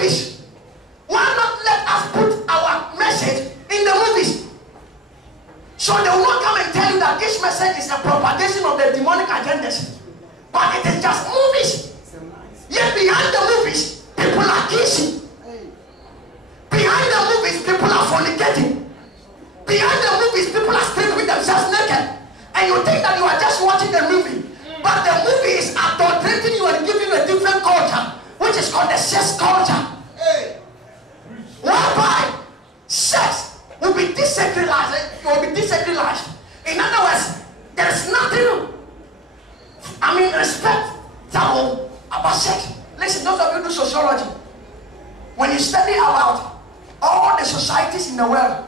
movies. Why not let us put our message in the movies? So they will not come and tell you that this message is a propagation of the demonic agendas. But it is just movies. Yet behind the movies, people are kissing. Behind the movies, people are fornicating. Behind the movies, people are stripping themselves naked. And you think that you are just watching the movie. But the movie is adulterating you and giving you a different culture, which is called the sex culture. Whereby sex will be desacralized. It will be desacralized. In other words, there is nothing, respectable about sex. Listen, those of you who do sociology, when you study about all the societies in the world,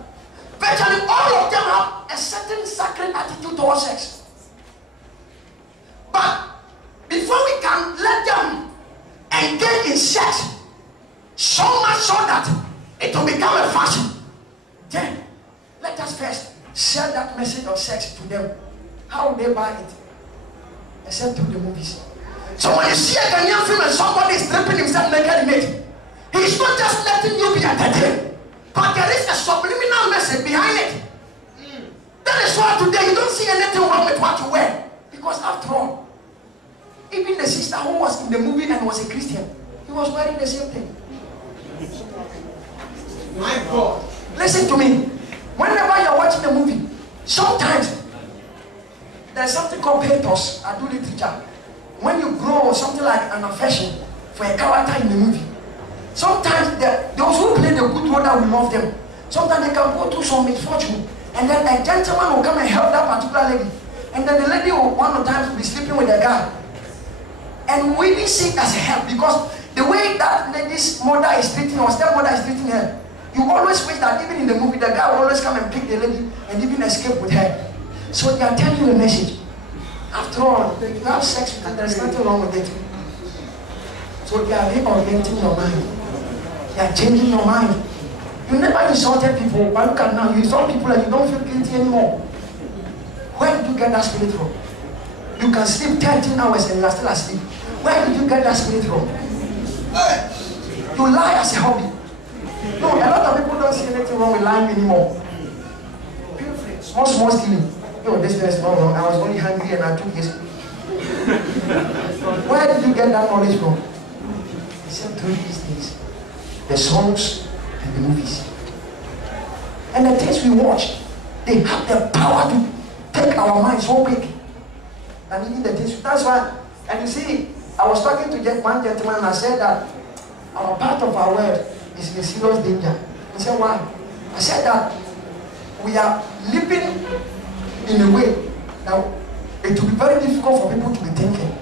virtually all of them have a certain sacred attitude towards sex. But before we can let them engage in sex, so much so that it will become a fashion, then let us first sell that message of sex to them. How will they buy it? Except through the movies. So when you see a Ghanaian film and somebody is stripping himself naked in it, he's not just letting you be entertained, but there is a subliminal message behind it. That is why today you don't see anything wrong with what you wear. Because after all, even the sister who was in the movie and was a Christian, he was wearing the same thing. My God. Listen to me. Whenever you're watching a movie, sometimes there's something called pathos. I do literature. When you grow something like an affection for a character in the movie, sometimes those who play the good role that will love them, sometimes they can go through some misfortune, and then a gentleman will come and help that particular lady, and then the lady will one of the times be sleeping with a guy, and we even see it as a help, because the way that lady's mother is treating her, or stepmother is treating her, you always wish that even in the movie the guy will always come and pick the lady and even escape with her. So they are telling you a message. After all, you have sex with her, there is nothing wrong with it. So they are reorienting your mind. They are changing your mind. You never insulted people, but look at now, you insult people and you don't feel guilty anymore. Where did you get that spirit from? You can sleep 13 hours and you are still asleep. Where did you get that spirit from? You lie as a hobby. No, a lot of people don't see anything wrong with lying anymore. Small stealing. No, this thing is not wrong. I was only hungry and I took this. Where did you get that knowledge from? Except through these things. The songs and the movies. And the things we watch, they have the power to take our minds so quick. And even the things, that's why, and you see, I was talking to one gentleman and I said that our part of our world is in serious danger. He said, why? I said that we are living in a way that it will be very difficult for people to be thinking.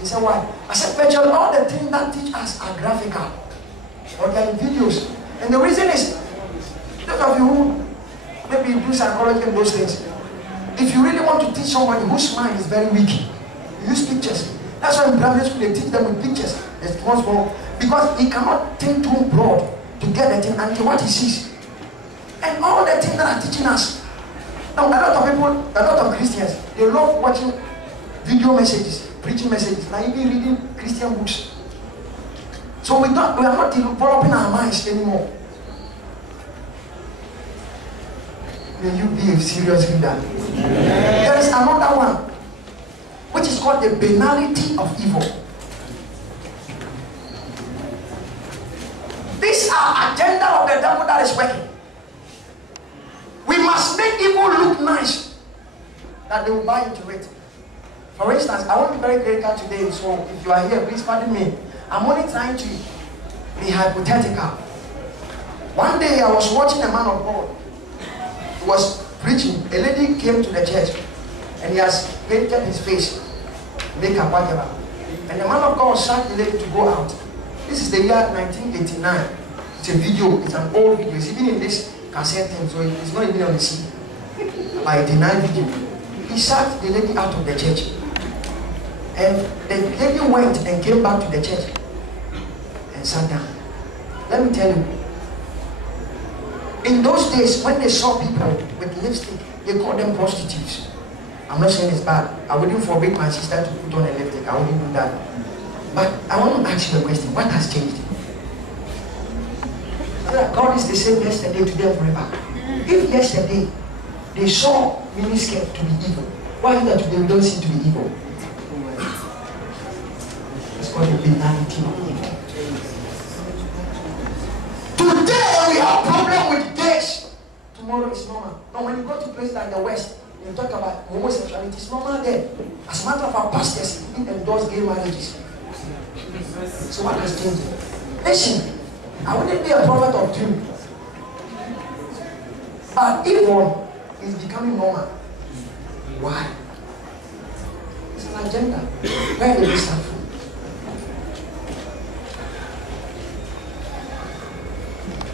He said, why? I said, virtually all the things that teach us are graphical, or they are in videos. And the reason is, those of you who maybe do psychology and those things, if you really want to teach somebody whose mind is very weak, you use pictures. That's why in primary school they teach them with pictures. It's much more, because he cannot think too broad to get the thing until what he sees. And all the things that are teaching us. Now, a lot of people, a lot of Christians, they love watching video messages, preaching messages, like even reading Christian books. So we are not developing our minds anymore. May you be a serious reader. There is another one, which is called the banality of evil. These are agenda of the devil that is working. We must make evil look nice, that they will buy into it. For instance, I want to be very critical today, so if you are here, please pardon me. I'm only trying to be hypothetical. One day I was watching a man of God. He was preaching. A lady came to the church and he has painted his face, makeup, whatever. And the man of God asked the lady to go out. This is the year 1989. It's a video, it's an old video. It's even in this cassette thing, so it's not even on the CD. By 89 video. He sat the lady out of the church. And the lady went and came back to the church and sat down. Let me tell you, in those days when they saw people with lipstick, they called them prostitutes. I'm not saying it's bad. I wouldn't forbid my sister to put on a lipstick. I wouldn't do that. But I want to ask you a question. What has changed? that God is the same yesterday, today, and forever. If yesterday they saw miniskirt to be evil, why is it that today we don't see to be evil? It's called the banality of evil. Today we have problem with this. Tomorrow is normal. Now when you go to places like the West, you talk about homosexuality, it's normal there. As a matter of fact, pastors even endorse gay marriages. So what has changed? Listen, I wouldn't be a prophet of doom. But evil is becoming normal. Why? It's an agenda. Where did we start from?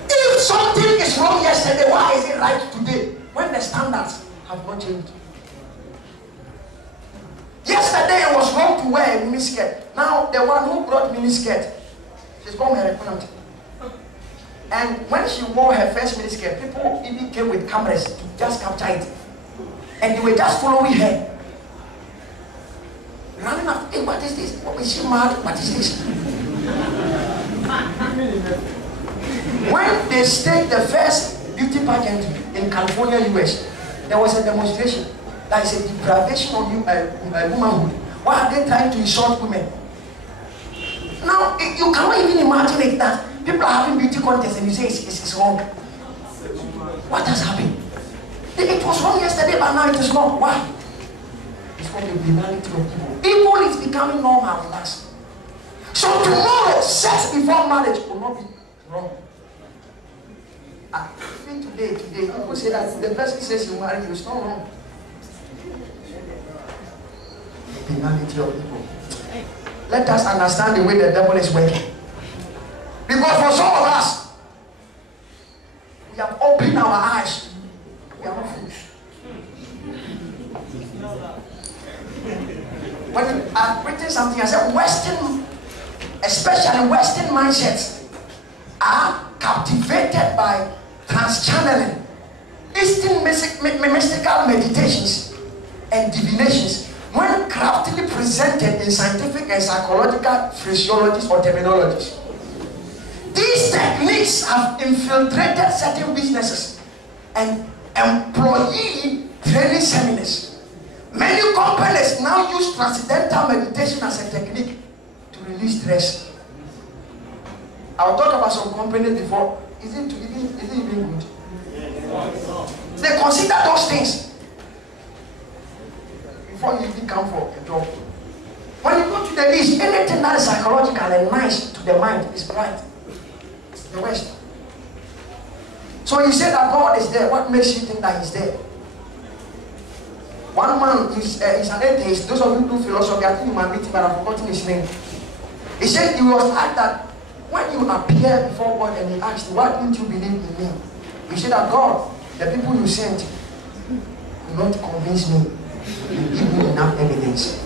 If something is wrong yesterday, why is it right today? When the standards have not changed. Yesterday it was wrong to wear a miniskirt. Now the one who brought miniskirt, she's called her opponent. And when she wore her first miniskirt, people even came with cameras to just capture it. And they were just following her. Running up, hey, what is this? What is she mad? What is this? When they staged the first beauty pageant in California, US, there was a demonstration. That is a deprivation of womanhood. Why are they trying to insult women? Now, you cannot even imagine it that people are having beauty contests and you say it's wrong. What has happened? It was wrong yesterday, but now it is not. Why? It's called the banality of evil. Evil is becoming normal with us. So tomorrow, sex before marriage will not be wrong. Even today, people say that the person says you marry you, it's not wrong. The banality of evil. Let us understand the way the devil is working. Because for some of us, we have opened our eyes. We are not fools. When I've written something, I said Western, especially Western mindsets, are captivated by trans-channeling, Eastern mystical meditations, and divinations, when craftily presented in scientific and psychological phraseologies or terminologies. These techniques have infiltrated certain businesses and employee training seminars. Many companies now use transcendental meditation as a technique to release stress. I'll talk about some companies before. Is it even good? They consider those things before you even come for a job. When you go to the list, anything that is psychological and nice to the mind is right. The West. So you say that God is there. What makes you think that He's there? One man is an atheist. Those of you who do philosophy, I think you might meet him, but I've forgotten his name. He said he was asked that when you appear before God and He asked, "Why don't you believe in me?" You said that God, the people you sent, do not convince me. You give me enough evidence.